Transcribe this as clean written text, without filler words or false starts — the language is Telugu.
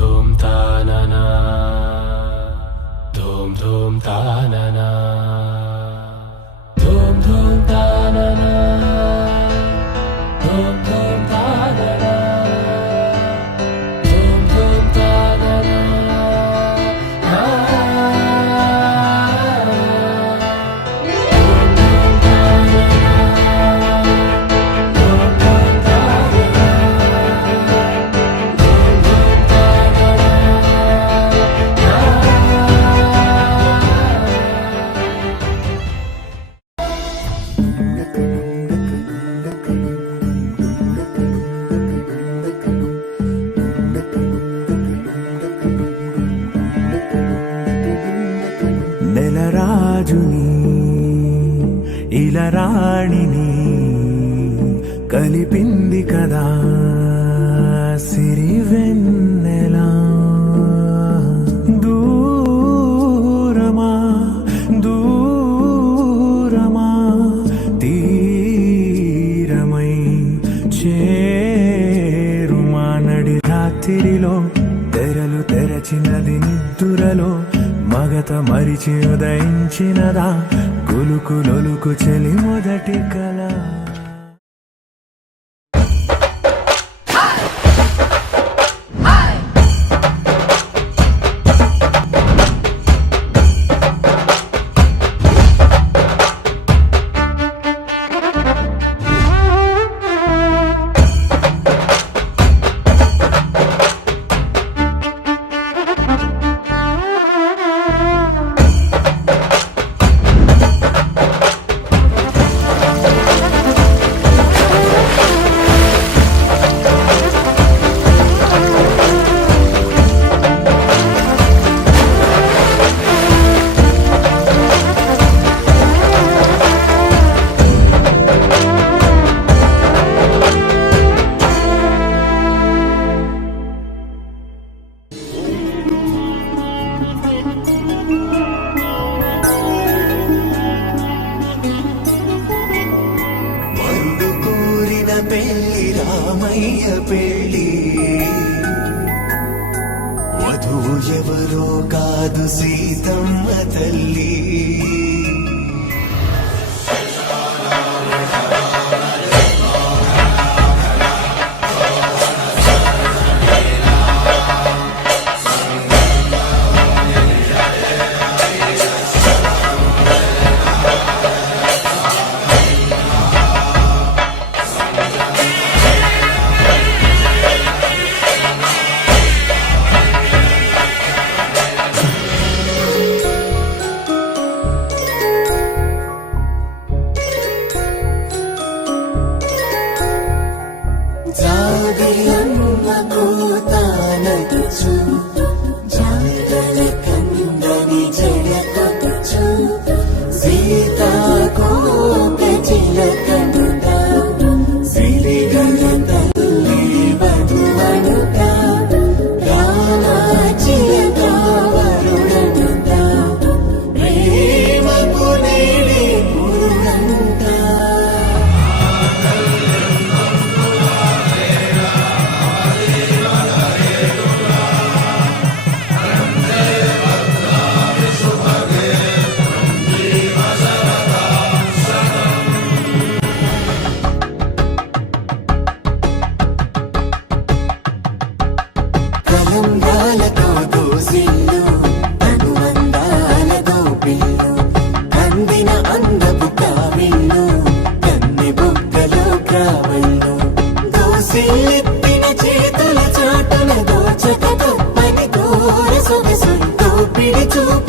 धूम तानना धूम धूम तानना धूम धूम तानना धूम धूम तानना धूम धूम तानना నెలరాజుని ఇలరాణిని కలిపింది కదా సిరివెన్నెలా దూరమా దూరమా తీరమై చేరుమా నడి రాత్రిలో తెరలు తెరచినది నిద్దురలో మగత మరిచి ఉదయించినదా కులుకు లొలుకు చెలి మొదటి కళ పెళ్లి రామయ్య పెళ్లి వధువు ఎవరో కాదు సీతమ్మ తల్లి చేతుల చాటున దోచక తప్పని దూర సొగసు పిడి చూపు